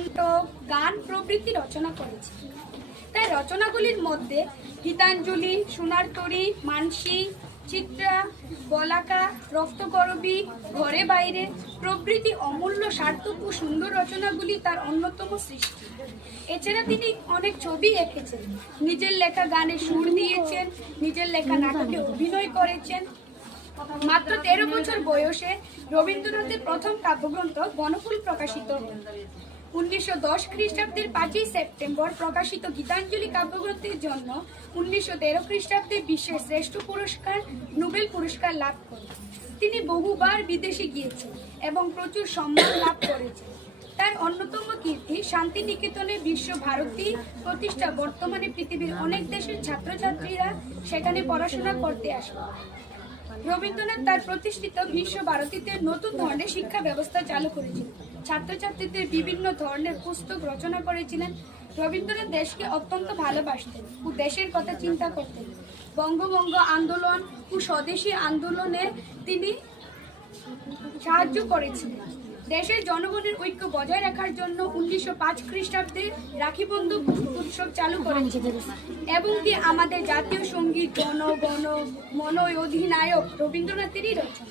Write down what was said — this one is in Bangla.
গ্রন্থ, গান প্রভৃতি রচনা করেছেন। তার রচনাগুলির মধ্যে গীতাঞ্জলি, সোনার তরী, মানসী, চিত্রা, বলাকা, রক্তকরবী, ঘরে বাইরে প্রভৃতি অমূল্য, সার্থক ও সুন্দর রচনাগুলি তার অন্যতম সৃষ্টি। এছাড়া তিনি অনেক ছবি এঁকেছেন, নিজের লেখা গানে সুর দিয়েছেন, নিজের লেখা নাটকে অভিনয় করেছেন। মাত্র 13 বছর বয়সে রবীন্দ্রনাথের প্রথম কাব্যগ্রন্থ বনফুল প্রকাশিত হয়। 1910 খ্রিস্টাব্দের 5 সেপ্টেম্বর প্রকাশিত গীতাঞ্জলি কাব্যগ্রন্থের জন্য 1913 খ্রিস্টাব্দে বিশ্বের শ্রেষ্ঠ পুরস্কার নোবেল পুরস্কার লাভ করেন। তিনি বহুবার বিদেশে গিয়েছেন এবং প্রচুর সম্মান লাভ করেছেন। তার অন্যতম কীর্তি শান্তিনিকেতনে বিশ্বভারতী প্রতিষ্ঠা। বর্তমানে পৃথিবীর অনেক দেশের ছাত্রছাত্রীরা সেখানে পড়াশোনা করতে আসে। রবীন্দ্রনাথ তার প্রতিষ্ঠিত বিশ্বভারতীতে নতুন ধরনের শিক্ষা ব্যবস্থা চালু করেছিলেন। ছাত্রছাত্রীদের বিভিন্ন ধরনের পুস্তক রচনা করেছিলেন। রবীন্দ্রনাথ দেশকে অত্যন্ত ভালোবাসতেন ও দেশের কথা চিন্তা করতেন। বঙ্গভঙ্গ আন্দোলন ও স্বদেশী আন্দোলনে তিনি সাহায্য করেছিলেন। দেশের জনগণের ঐক্য বজায় রাখার জন্য 1905 খ্রিস্টাব্দে রাখি বন্ধন উৎসব চালু করেছিলেন এবং কি আমাদের জাতীয় সঙ্গীত জন গণ মন অধিনায়ক রবীন্দ্রনাথেরই রচনা।